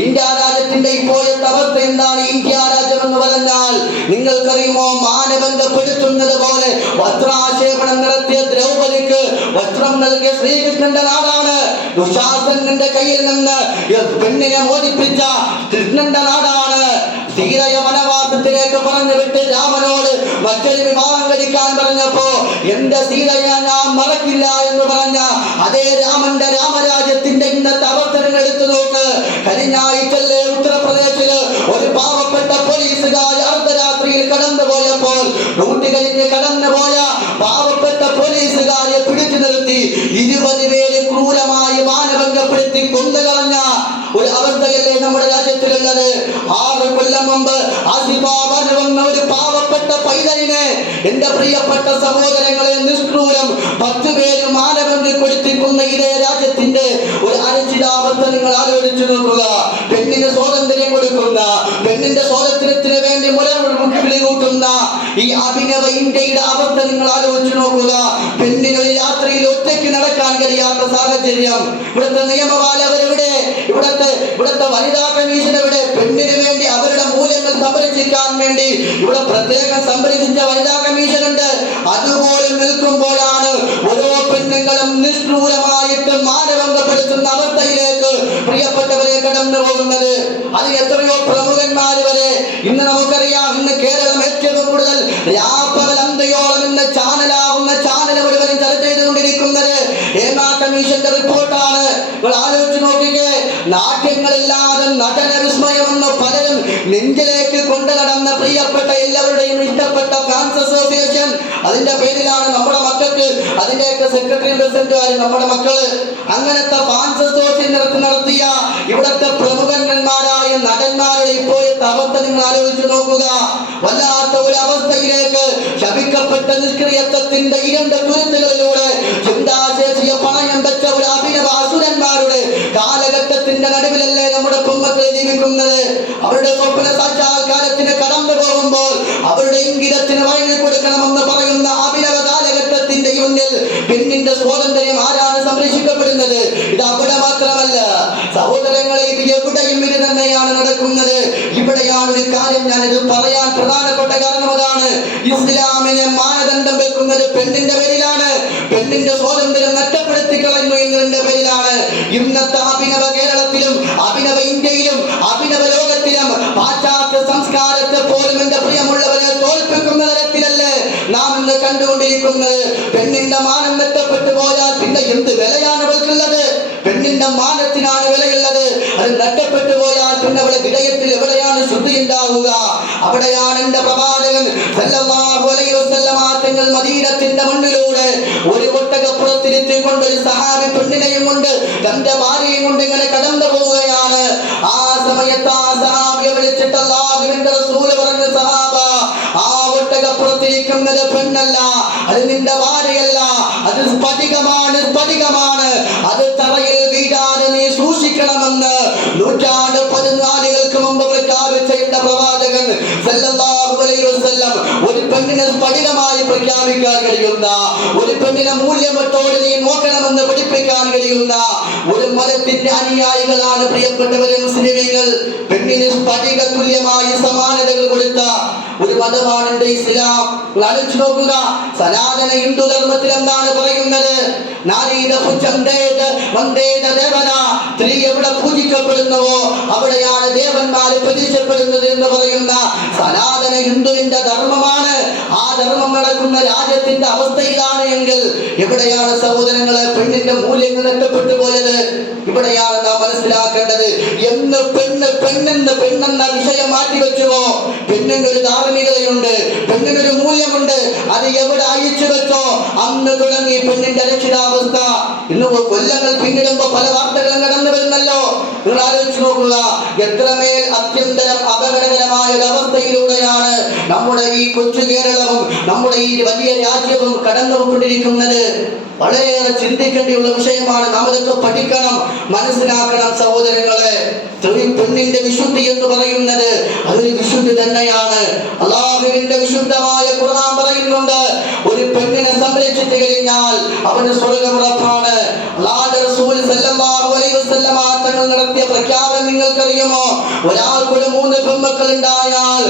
India രാജ്യത്തിന്റെ ഇപ്പോഴത്തെ അവസ്ഥ എന്താണ്? ഇന്ത്യ രാജ്യം എന്ന് പറഞ്ഞാൽ നിങ്ങൾക്കറിയുമോ, മാനഭംഗപ്പെടുത്തുന്നത് പോലെ വസ്ത്രാക്ഷേപണം നടത്തിയ ദ്രൗപദിക്ക് വസ്ത്രം നൽകിയ ശ്രീകൃഷ്ണന്റെ നാടാണ്. ദുശാസനന്റെ കയ്യിൽ നിന്ന് പെണ്ണിനെ മോചിപ്പിച്ച കൃഷ്ണന്റെ നാടാണ്. സീതയെ വനവാസത്തിലേക്ക് പറഞ്ഞു വിട്ട് രാമനോട് മറ്റൊരു വിവാഹം കഴിക്കാൻ പറഞ്ഞപ്പോ എന്റെ സീതയെ ഞാൻ മറക്കില്ല എന്ന് പറഞ്ഞ അതേ രാമന്റെ രാമരാജ്യത്തിന്റെ ഇന്നത്തെ അവസരങ്ങൾ എടുത്തു നോക്ക്. കഴിഞ്ഞ ആഴ്ചയിലെ ഉത്തർപ്രദേശില് ഒരു പാവപ്പെട്ട പോലീസുകാർ അർദ്ധരാത്രിയിൽ കടന്നുപോയപ്പോൾ ഡ്യൂട്ടി കഴിഞ്ഞ് കടന്നുപോയ പാവപ്പെട്ട പോലീസുകാരെ പിടിച്ചു നിർത്തി 20 പേര് ക്രൂരമായി മാനഭംഗപ്പെടുത്തി കൊന്നുകളഞ്ഞ ഒരു അവസ്ഥയല്ലേ നമ്മുടെ രാജ്യത്തിലുള്ളത്. 6 കൊല്ലം മുമ്പ് വന്ന ഒരു പാവപ്പെട്ട പൈതലിനെ എന്റെ പ്രിയപ്പെട്ട സഹോദരങ്ങളെ നിഷ്ക്രൂരം 10 പേര് മാനഭംഗപ്പെടുത്തി കൊന്ന ഇതേ രാജ്യത്തിന്റെ ഒരു അരക്ഷിതാവസ്ഥ നിങ്ങൾ ആലോചിച്ചു നോക്കുക. പെണ്ണിന് സ്വാതന്ത്ര്യം കൊടുക്കുന്ന, പെണ്ണിന്റെ സ്വാതന്ത്ര്യത്തിന് വേണ്ടി മുലവിളി കൂട്ടുന്ന ഈ അഭിനവ ഇന്ത്യയുടെ അവസ്ഥ നിങ്ങൾ ആലോചിച്ചു നോക്കുക. പെണ്ണിനൊരു യാത്രയിൽ ഒറ്റയ്ക്ക് നടക്കാൻ കഴിയാത്ത സാഹചര്യം. ഇവിടുത്തെ നിയമപാലകരെവിടെ? ഇവിടുത്തെ വനിതാ കമ്മീഷൻ എവിടെ? പെണ്ണിന് വേണ്ടി അവരുടെ മൂല്യങ്ങൾ സംരക്ഷിക്കാൻ വേണ്ടി ഇവിടെ പ്രത്യേകം സംരക്ഷിച്ച വനിതാ കമ്മീഷൻ ഉണ്ട്. അതുപോലെ നിൽക്കുമ്പോഴാണ് ഓരോ പെണ്ണുങ്ങളും നിഷ്ഠൂരമായിട്ട് മാനഭംഗപ്പെടുത്തുന്ന അവസ്ഥയിലേക്ക് പ്രിയപ്പെട്ടവരെ കടന്നു പോകുന്നത്. അതിന് എത്രയോ പ്രമുഖന്മാർ വരെ ഇന്ന് നമുക്കറിയാം. ഇന്ന് കേരളം ഏറ്റവും കൂടുതൽ രാപ്പകലന്തയോളം ഇന്ന് ചാനലാവുന്ന ചാനൽ മുഴുവനും ചർച്ച ചെയ്തുകൊണ്ടിരിക്കുന്നത് ഹേമ കമ്മീഷന്റെ റിപ്പോർട്ടാണ്. നിങ്ങൾ ആലോചിച്ച് നോക്കിക്കേ. നാട്യങ്ങളില്ലാതെ നടന വിസ്മയമെന്ന് പലരും നെഞ്ചിലേക്ക് കൊണ്ടു നടന്ന പ്രിയപ്പെട്ട എല്ലാവരുടെയും ഇഷ്ടപ്പെട്ട ഫാൻസ് അസോസിയേഷൻ, അതിന്റെ പേരിലാണ് നമ്മുടെ മക്കൾക്ക് അതിന്റെയൊക്കെ സെക്രട്ടറി പ്രസിഡന്റുകാർ നമ്മുടെ മക്കള്. അങ്ങനത്തെ ഫാൻസ് അസോസിയേഷൻ നടത്തിയ ഇവിടുത്തെ പ്രമുഖന്മാരായ നടന്മാരുടെ ഇപ്പോഴത്തെ അവസ്ഥ നിങ്ങൾ ആലോചിച്ച് നോക്കുക. വല്ലാത്ത ഒരു അവസ്ഥയിലേക്ക് ശപിക്കപ്പെട്ട നിഷ്ക്രിയത്വത്തിന്റെ ഇരുണ്ട തുരുത്തുകളിലൂടെ ചിന്താശേഷിയെ പണയം വെച്ച ഒരു അഭിനവ അസുരന്മാരുടെ കാലഘട്ടത്തിന്റെ നടുവിലല്ലേ നമ്മുടെ പെൺമക്കളെ ജീവിക്കുന്നത്. അവരുടെ സ്വപ്ന സാക്ഷാത്കാരത്തിന് കടന്നു പോകുമ്പോൾ അവരുടെ ഇംഗിതത്തിന് വഴങ്ങി കൊടുക്കണമെന്ന് പറയുന്ന അഭിനവ കാലഘട്ടത്തിന്റെ മുന്നിൽ പെണ്ണിന്റെ സ്വാതന്ത്ര്യം ആരാണ് സംരക്ഷിക്കപ്പെടുന്നത്? ഇത് അവിടെ മാത്രമല്ല സഹോദരങ്ങളെ, ഇത് എവിടെയും ഇത് തന്നെയാണ് നടക്കുന്നത്. ഇവിടെയാണ് ഒരു കാര്യം ഞാനിത് പറയാൻ പ്രധാനപ്പെട്ട കാരണം അതാണ്. ഇസ്ലാമിനെ മാനദണ്ഡം വെക്കുന്നത് പെണ്ണിന്റെ പേരിലാണ്. പെണ്ണിന്റെ സ്വാതന്ത്ര്യം നഷ്ടപ്പെടുത്തി കളയുന്നു എന്നതിന്റെ പേരിലാണ്. ഇന്നത്തെ അഭിനവ കേരളത്തിലും അഭിനവ ഇന്ത്യയിലും അഭിനവ ലോകത്തിലും പാശ്ചാത്യ സംസ്കാരത്തെ പോലും എന്റെ പ്രിയമുള്ളവരെ തോൽപ്പിക്കുന്ന തരത്തിലല്ലേ നാം ഇന്ന് കണ്ടുകൊണ്ടിരിക്കുന്നത്. പെണ്ണിന്റെ മാനം നഷ്ടപ്പെട്ടു പോയാൽ പിന്നെ എന്ത് വിലയാണ് അവൾക്കുള്ളത്? പെണ്ണിന്റെ മാനത്തിനാണ് വിലയുള്ളത്. അത് നഷ്ടപ്പെട്ടു പോയാൽ പിന്നെ അവളെ ഹൃദയത്തിൽ എവിടെയാണ് ശുദ്ധി ഉണ്ടാവുക? അവിടെയാണ് എന്റെ പ്രവാചകൻ സല്ലല്ലാഹു അലൈഹി വസല്ലമ തങ്ങൾ മദീനത്തിന്റെ മണ്ണിലൂടെ ഒരു ഒട്ടകപ്പുറത്തിരുത്തിക്കൊണ്ട് ഒരു സഹാബി പെണ്ണിനെയും കൊണ്ട് തന്റെ ഭാര്യയും കൊണ്ട് ഇങ്ങനെ കടന്നു പോവുകയാണ്. ആ സമയത്ത് ആ സഹാബിയെ വിളിച്ചിട്ട് അല്ലാഹുവിന്റെ റസൂൽ പറഞ്ഞ സഹാബ, ആ ഒട്ടകപ്പുറത്തിരിക്കുന്നത് പെണ്ണല്ല, അത് നിന്റെ ഭാര്യയല്ല, അത് സ്ഫടികമാണ്, സ്ഫടികമാണ്, അത് തറയിൽ വീഴാതെ നീ സൂക്ഷിക്കണമെന്ന് 114 മുമ്പ് പ്രഖ്യാപിച്ച എന്റെ പ്രവാചകൻ സല്ലല്ലാഹു അലൈഹി വസല്ലം ഒരു പെണ്ണിനെ സ്ഫടികമായി പ്രഖ്യാപിക്കാൻ കഴിയുന്ന, ഒരു പെണ്ണിനെ മൂല്യമത്തോടെ നീ നോക്കണമെന്ന് പഠിപ്പിക്കാൻ കഴിയുന്ന ഒരു മതത്തിന്റെ അനുയായികളാണ് പ്രിയപ്പെട്ടവരെ മുസ്ലിമീങ്ങൾ. പെണ്ണിന് സ്ഫടിക തുല്യമായി സമാനതകൾ കൊടുത്ത ഒരു മതമാണ് എന്റെ ഇസ്ലാം. ആലോചിച്ച് നോക്കുക. സനാതന ഹിന്ദു ധർമ്മത്തിൽ എന്താണ് പറയുന്നത്? സ്ത്രീ എവിടെ പൂജിക്കപ്പെടുന്നുവോ അവിടെയാണ് ദേവന്മാര് പ്രതിഷ്ഠപ്പെടുന്നത് എന്ന് പറയുന്ന സനാതന ഹിന്ദുവിന്റെ ധർമ്മമാണ്. ആ ധർമ്മം നടക്കുന്ന രാജ്യത്തിന്റെ അവസ്ഥയിലാണ് എങ്കിൽ എവിടെയാണ് സഹോദരങ്ങളെ പെണ്ണിന്റെ മൂല്യങ്ങൾ നഷ്ടപ്പെട്ടു പോയത്? ഇവിടെയാണ് നാം മനസ്സിലാക്കേണ്ടത്. എന്ന് പെണ്ണെന്ന വിഷയം മാറ്റിവെച്ചുവോ? പെണ്ണിനൊരു ധാർമ്മികതയുണ്ട്, പെണ്ണിനൊരു മൂല്യമുണ്ട്. അത് എവിടെ അയച്ചു വെച്ചോ അന്ന് തുടങ്ങി പെണ്ണിന്റെ രക്ഷിതാവസ്ഥ. ഇന്ന് കൊല്ലങ്ങൾ പിന്നിടുമ്പോ പല വാർത്തകളും കടന്നു വരുന്നല്ലോ. നിങ്ങൾ ആലോചിച്ച് നോക്കുക. എത്രമേൽ അത്യന്തരം അപകടകരമായ ഒരു അവസ്ഥയിലൂടെയാണ് നമ്മുടെ ഈ കൊച്ചു കേരളവും നമ്മുടെ ഈ വലിയ രാജ്യവും കടന്നുകൊണ്ടിരിക്കുന്നത്. വളരെയേറെ ചിന്തിക്കേണ്ടിയുള്ള വിഷയമാണ്. നാം ഇതൊക്കെ പഠിക്കണം, മനസ്സിലാക്കണം സഹോദരങ്ങളെ. പെണ്ണിന്റെ വിശുദ്ധി എന്ന് പറയുന്നത് അതൊരു വിശുദ്ധി തന്നെയാണ്. അല്ലാഹുവിന്റെ വിശുദ്ധമായ ഖുർആൻ പറയുന്നുണ്ട്, ഒരു പെണ്ണിനെ സംരക്ഷിച്ചു കഴിഞ്ഞാൽ അവന് സ്വർഗ്ഗം ഉറപ്പാണ്. അല്ലാഹുവിന്റെ റസൂൽ സല്ലല്ലാഹു അലൈഹി വസല്ലമ തങ്ങൾ നടത്തിയ പ്രഖ്യാപനം നിങ്ങൾക്കറിയുമോ? ഒരാൾക്കൊരു 3 പെൺമക്കൾ ഉണ്ടായാൽ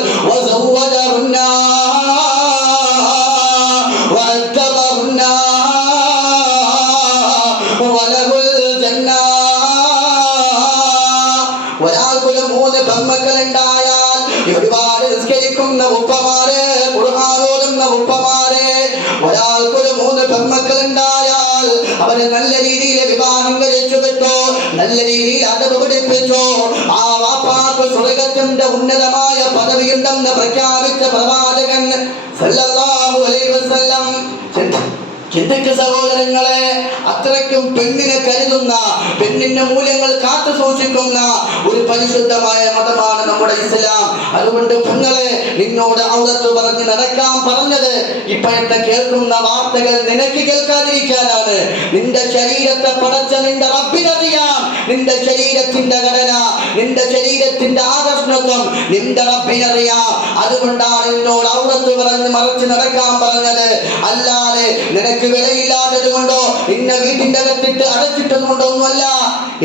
ഒരാൾക്കൊരു 3 പെൺമക്കൾ ഉണ്ടായാൽ ഒരുപാട് നിസ്കരിക്കുന്ന ഉപ്പമാരെ, ഖുർആൻ ഓതുന്ന ഉപ്പമാരെ, ഒരാൾക്കൊരു 3 പെൺമക്കൾ ഉണ്ടായാൽ അവരെ നല്ല രീതിയിൽ വിവാഹം കഴിച്ചു വിട്ടു, നല്ല രീതിയിൽ അതവ് പഠിപ്പിച്ചു. ആ വാപ്പാക്ക് സ്വർഗത്തിന്റെ ഉന്നതമായ പദവിയുണ്ടെന്ന് പ്രഖ്യാപിച്ച പ്രവാചകൻ സല്ലല്ലാഹു അലൈഹി വസല്ലം. ചിന്തിക്ക് സഹോദരങ്ങളെ, അത്രയ്ക്കും പെണ്ണിനെ കരുതുന്ന, പെണ്ണിന്റെ മൂല്യങ്ങൾ കാത്തു സൂക്ഷിക്കുന്ന ഒരു പരിശുദ്ധമായ മതമാണ് നമ്മുടെ ഇസ്ലാം. അതുകൊണ്ട് പെങ്ങളെ, നിന്നോട് ഔറത്ത് പറഞ്ഞ് നടക്കാൻ പറഞ്ഞത് ഇപ്പോഴത്തെ കേൾക്കുന്ന വാർത്തകൾ നിനക്ക് കേൾക്കാതിരിക്കാനാണ്. നിന്റെ ശരീരത്തെ പടച്ച നിന്റെ റബ്ബിനറിയാം. നിന്റെ ശരീരത്തിന്റെ ഘടന, നിന്റെ ശരീരത്തിന്റെ ആകർഷണത്വം നിന്റെ റബ്ബിനറിയാം. അതുകൊണ്ടാണ് നിന്നോട് ഔറത്ത് പറഞ്ഞ് മറച്ച് നടക്കാൻ പറഞ്ഞത്. അല്ലാതെ നിനക്ക് വിലയില്ലാത്തത് കൊണ്ടോ നിന്നെ വീട്ടിന്റെ അകത്തിട്ട് അടച്ചിട്ടത് കൊണ്ടോ ഒന്നുമല്ല.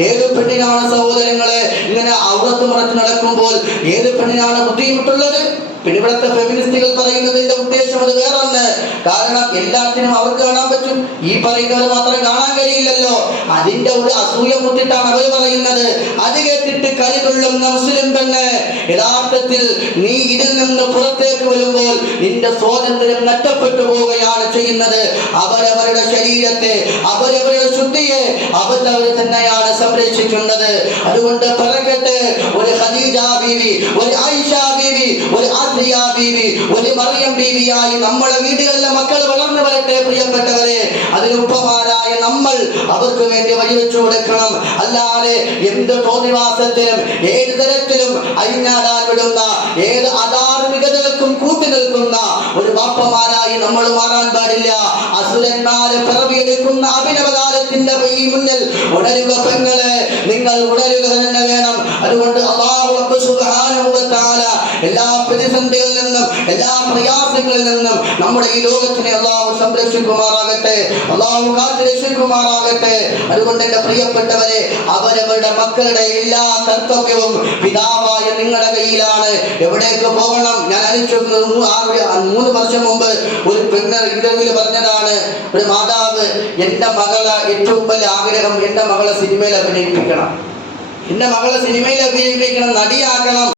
ഏത് പെണ്ണിനാണ് സഹോദരങ്ങളെ ഇങ്ങനെ ഔറത്ത് മറച്ച് നടക്കുമ്പോൾ ഏത് പെണ്ണിനാണ് ബുദ്ധിമുട്ടുള്ളത്? പിന്നെ ഇവിടുത്തെ ഫെമിനിസ്റ്റുകൾ പറയുന്നതിന്റെ ഉദ്ദേശം അത് വേറൊന്ന്. കാരണം എല്ലാത്തിനും അവർക്ക് കാണാൻ പറ്റും, ഈ പറയുന്നവർ മാത്രം കാണാൻ കഴിയില്ലല്ലോ. അതിന്റെ ഒരു അസൂയ മുത്തിട്ടാണ് അവർ പറയുന്നത്. അത് കേട്ടിട്ട് കളികൊള്ളുന്ന മുസ്ലിം പെണ്ണ്, യഥാർത്ഥത്തിൽ നീ ഇതിൽ നിന്ന് പുറത്തേക്ക് വരുമ്പോൾ നിന്റെ സ്വാതന്ത്ര്യം നഷ്ടപ്പെട്ടു പോവുകയാണ് ചെയ്യുന്നത്. അവരവരുടെ ശരീരത്തെ, അവരവരുടെ ശുദ്ധിയെ അവരവർ തന്നെയാണ് സംരക്ഷിക്കുന്നത്. അതുകൊണ്ട് പറക്കട്ടെ, ഒരു ഖദീജ ബീവി, ഒരു ആയിഷ ബീവി, ഒരു ആസിയ ബീവി, ഒരു മറിയം ബീവിയായി നമ്മുടെ വീടുകളിലെ മക്കൾ വളർന്നു വരട്ടെ. പ്രിയപ്പെട്ടവരെ, അതിനുപ്പമാരായ നമ്മൾ അവർക്ക് വേണ്ടി വഴിവെച്ചു കൊടുക്കണം. അല്ലാതെ എന്ത് തോന്നിവാസത്തിലും ഏത് തരത്തിലും അഴിഞ്ഞാടാൻ വിടുന്ന, ഏത് അധാർമികതകൾക്കും കൂട്ടി നിൽക്കുന്ന ഒരു ബാപ്പമാരായി നമ്മൾ മാറാൻ പാടില്ല. അസുരന്മാരെ പിറവിയെടുക്കുന്ന അഭിനവകാലത്തിന്റെ ഈ മുന്നിൽ ഉണരുക പെങ്ങളെ, നിങ്ങൾ ഉണരുക തന്നെ വേണം. അതുകൊണ്ട് അല്ലാഹു റബ്ബ് സുബ്ഹാനഹു വ തആല എല്ലാ പ്രതിസന്ധികളിൽ നിന്നും എല്ലാ പ്രയാസങ്ങളിൽ നിന്നും നമ്മുടെ ഈ ലോകത്തിനെ അല്ലാഹു സംരക്ഷിക്കുമാറാകട്ടെ, അല്ലാഹു കാത്തുരക്ഷിക്കുമാറാകട്ടെ. അതുകൊണ്ട് എൻ്റെ പ്രിയപ്പെട്ടവരെ, അവരവരുടെ മക്കളുടെ എല്ലാ കർത്തവ്യവും പിതാവായ നിങ്ങളുടെ കയ്യിലാണ്. എവിടേക്ക് പോകണം? ഞാൻ അനുഭവിക്കുന്നത് 3 വർഷം മുമ്പ് ഒരു പെണ്ണ് ഇന്റർവ്യൂവിൽ പറഞ്ഞതാണ്, ഒരു മാതാവ്, എൻ്റെ മകളെ ഏറ്റവും വലിയ ആഗ്രഹം എൻ്റെ മകളെ സിനിമയിൽ അഭിനയിപ്പിക്കണം, എൻ്റെ മകളെ സിനിമയിൽ അഭിനയിപ്പിക്കണം, നടിയാക്കണം.